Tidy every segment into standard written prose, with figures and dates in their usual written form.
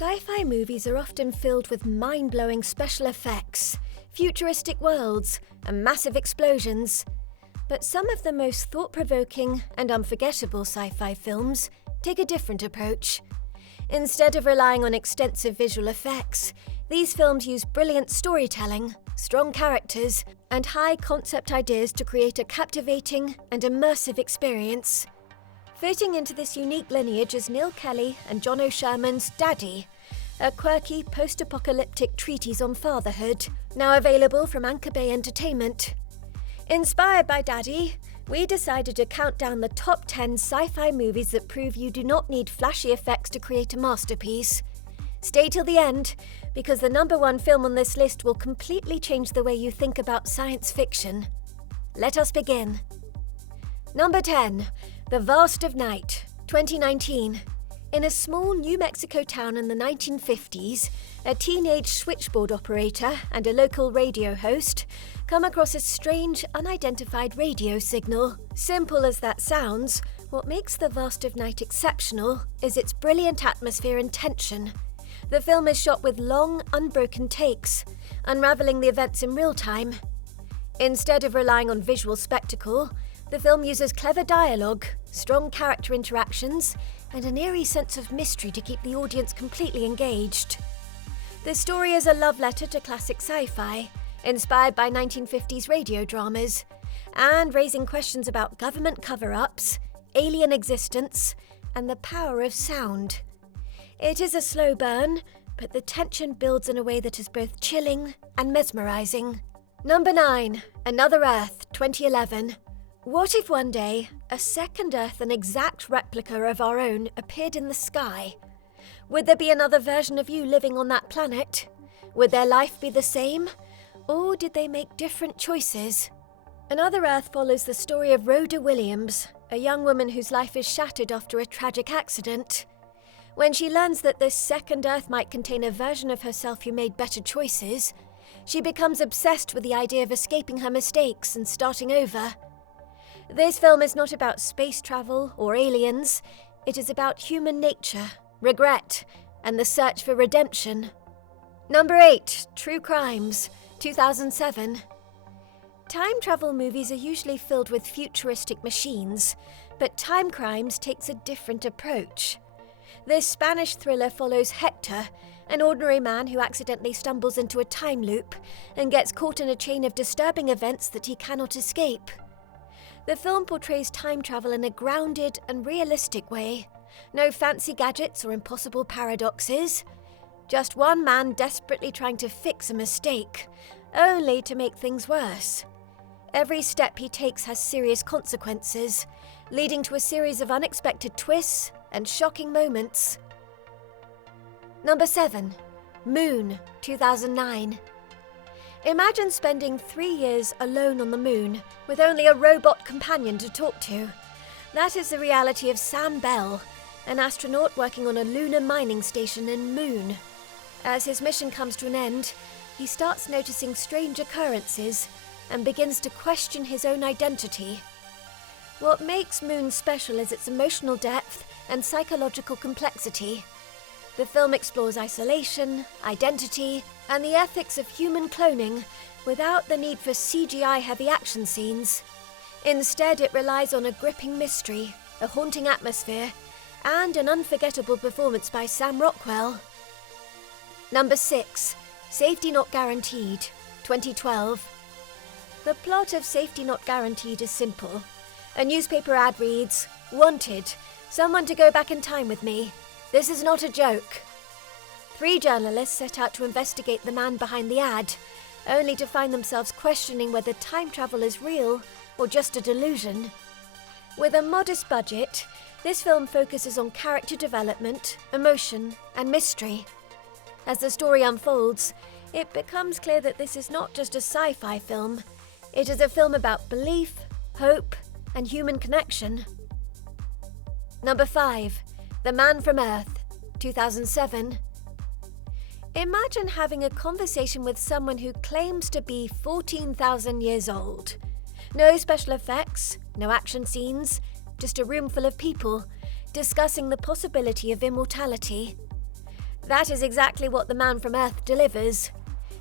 Sci-fi movies are often filled with mind-blowing special effects, futuristic worlds, and massive explosions. But some of the most thought-provoking and unforgettable sci-fi films take a different approach. Instead of relying on extensive visual effects, these films use brilliant storytelling, strong characters, and high concept ideas to create a captivating and immersive experience. Fitting into this unique lineage is Neal Kelley and Jono Sherman's Daddy, a quirky post-apocalyptic treatise on fatherhood, now available from Anchor Bay Entertainment. Inspired by Daddy, we decided to count down the top 10 sci-fi movies that prove you do not need flashy effects to create a masterpiece. Stay till the end, because the number one film on this list will completely change the way you think about science fiction. Let us begin. Number 10. The Vast of Night, 2019. In a small New Mexico town in the 1950s, a teenage switchboard operator and a local radio host come across a strange, unidentified radio signal. Simple as that sounds, what makes The Vast of Night exceptional is its brilliant atmosphere and tension. The film is shot with long, unbroken takes, unraveling the events in real time. Instead of relying on visual spectacle, the film uses clever dialogue, strong character interactions, and an eerie sense of mystery to keep the audience completely engaged. The story is a love letter to classic sci-fi, inspired by 1950s radio dramas, and raising questions about government cover-ups, alien existence, and the power of sound. It is a slow burn, but the tension builds in a way that is both chilling and mesmerizing. Number 9. Another Earth, 2011. What if one day, a second Earth, an exact replica of our own, appeared in the sky? Would there be another version of you living on that planet? Would their life be the same? Or did they make different choices? Another Earth follows the story of Rhoda Williams, a young woman whose life is shattered after a tragic accident. When she learns that this second Earth might contain a version of herself who made better choices, she becomes obsessed with the idea of escaping her mistakes and starting over. This film is not about space travel or aliens. It is about human nature, regret, and the search for redemption. Number 8. True Crimes, 2007. Time travel movies are usually filled with futuristic machines, but Time Crimes takes a different approach. This Spanish thriller follows Hector, an ordinary man who accidentally stumbles into a time loop and gets caught in a chain of disturbing events that he cannot escape. The film portrays time travel in a grounded and realistic way. No fancy gadgets or impossible paradoxes. Just one man desperately trying to fix a mistake, only to make things worse. Every step he takes has serious consequences, leading to a series of unexpected twists and shocking moments. Number 7. Moon, 2009. Imagine spending 3 years alone on the moon, with only a robot companion to talk to. That is the reality of Sam Bell, an astronaut working on a lunar mining station in Moon. As his mission comes to an end, he starts noticing strange occurrences and begins to question his own identity. What makes Moon special is its emotional depth and psychological complexity. The film explores isolation, identity, and the ethics of human cloning without the need for CGI-heavy action scenes. Instead, it relies on a gripping mystery, a haunting atmosphere, and an unforgettable performance by Sam Rockwell. Number 6. Safety Not Guaranteed, 2012. The plot of Safety Not Guaranteed is simple. A newspaper ad reads, "Wanted, someone to go back in time with me. This is not a joke." 3 journalists set out to investigate the man behind the ad, only to find themselves questioning whether time travel is real or just a delusion. With a modest budget, this film focuses on character development, emotion, and mystery. As the story unfolds, it becomes clear that this is not just a sci-fi film. It is a film about belief, hope, and human connection. Number 5. The Man from Earth, 2007. Imagine having a conversation with someone who claims to be 14,000 years old. No special effects, no action scenes, just a room full of people discussing the possibility of immortality. That is exactly what The Man from Earth delivers.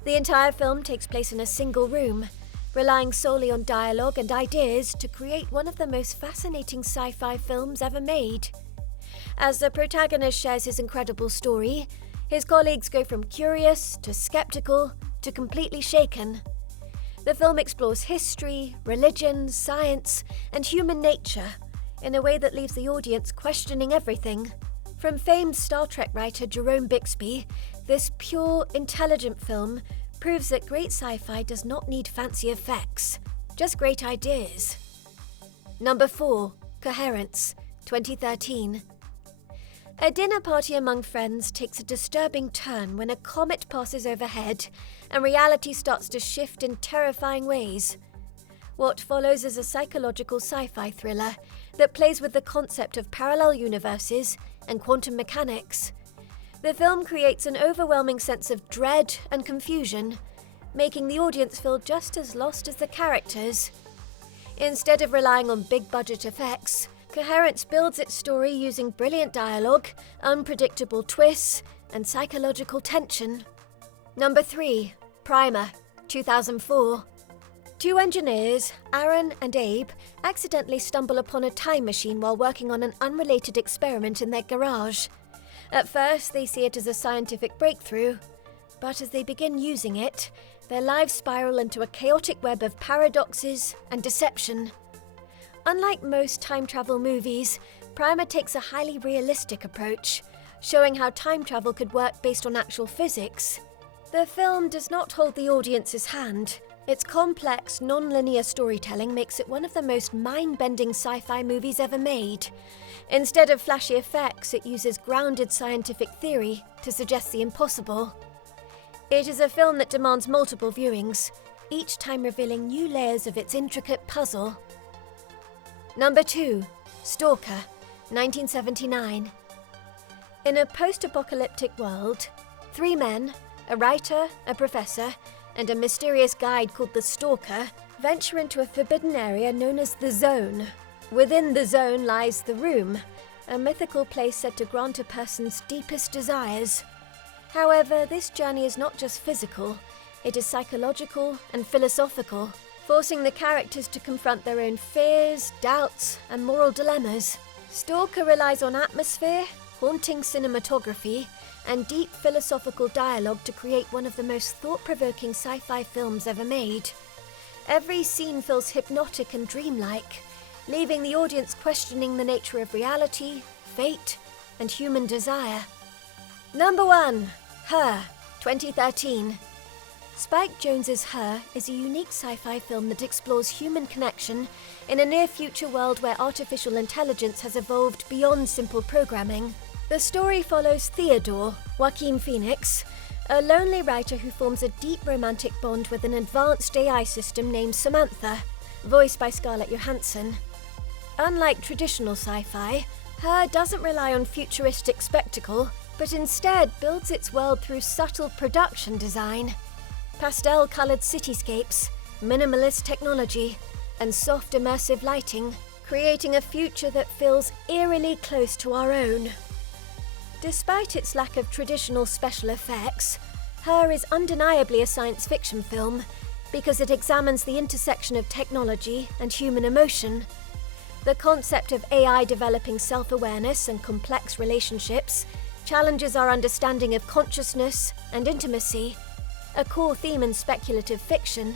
The entire film takes place in a single room, relying solely on dialogue and ideas to create one of the most fascinating sci-fi films ever made. As the protagonist shares his incredible story, his colleagues go from curious to skeptical to completely shaken. The film explores history, religion, science, and human nature in a way that leaves the audience questioning everything. From famed Star Trek writer Jerome Bixby, this pure, intelligent film proves that great sci-fi does not need fancy effects, just great ideas. Number 4. Coherence, 2013. A dinner party among friends takes a disturbing turn when a comet passes overhead and reality starts to shift in terrifying ways. What follows is a psychological sci-fi thriller that plays with the concept of parallel universes and quantum mechanics. The film creates an overwhelming sense of dread and confusion, making the audience feel just as lost as the characters. Instead of relying on big-budget effects, Coherence builds its story using brilliant dialogue, unpredictable twists, and psychological tension. Number 3. Primer, 2004. Two engineers, Aaron and Abe, accidentally stumble upon a time machine while working on an unrelated experiment in their garage. At first, they see it as a scientific breakthrough, but as they begin using it, their lives spiral into a chaotic web of paradoxes and deception. Unlike most time travel movies, Primer takes a highly realistic approach, showing how time travel could work based on actual physics. The film does not hold the audience's hand. Its complex, non-linear storytelling makes it one of the most mind-bending sci-fi movies ever made. Instead of flashy effects, it uses grounded scientific theory to suggest the impossible. It is a film that demands multiple viewings, each time revealing new layers of its intricate puzzle. Number 2. Stalker, 1979. In a post-apocalyptic world, 3 men, a writer, a professor, and a mysterious guide called the Stalker venture into a forbidden area known as the Zone. Within the Zone lies the Room, a mythical place said to grant a person's deepest desires. However, this journey is not just physical, it is psychological and philosophical, forcing the characters to confront their own fears, doubts, and moral dilemmas. Stalker relies on atmosphere, haunting cinematography, and deep philosophical dialogue to create one of the most thought-provoking sci-fi films ever made. Every scene feels hypnotic and dreamlike, leaving the audience questioning the nature of reality, fate, and human desire. Number 1. Her, 2013. Spike Jonze's Her is a unique sci-fi film that explores human connection in a near-future world where artificial intelligence has evolved beyond simple programming. The story follows Theodore, Joaquin Phoenix, a lonely writer who forms a deep romantic bond with an advanced AI system named Samantha, voiced by Scarlett Johansson. Unlike traditional sci-fi, Her doesn't rely on futuristic spectacle, but instead builds its world through subtle production design. Pastel-coloured cityscapes, minimalist technology, and soft immersive lighting, creating a future that feels eerily close to our own. Despite its lack of traditional special effects, Her is undeniably a science fiction film because it examines the intersection of technology and human emotion. The concept of AI developing self-awareness and complex relationships challenges our understanding of consciousness and intimacy, a core theme in speculative fiction.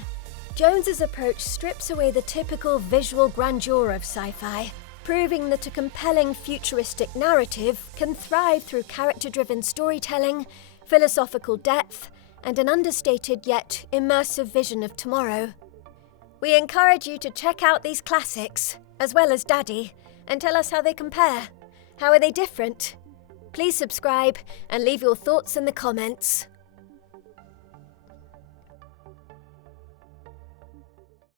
Jones's approach strips away the typical visual grandeur of sci-fi, proving that a compelling futuristic narrative can thrive through character-driven storytelling, philosophical depth, and an understated yet immersive vision of tomorrow. We encourage you to check out these classics, as well as Daddy, and tell us how they compare. How are they different? Please subscribe and leave your thoughts in the comments.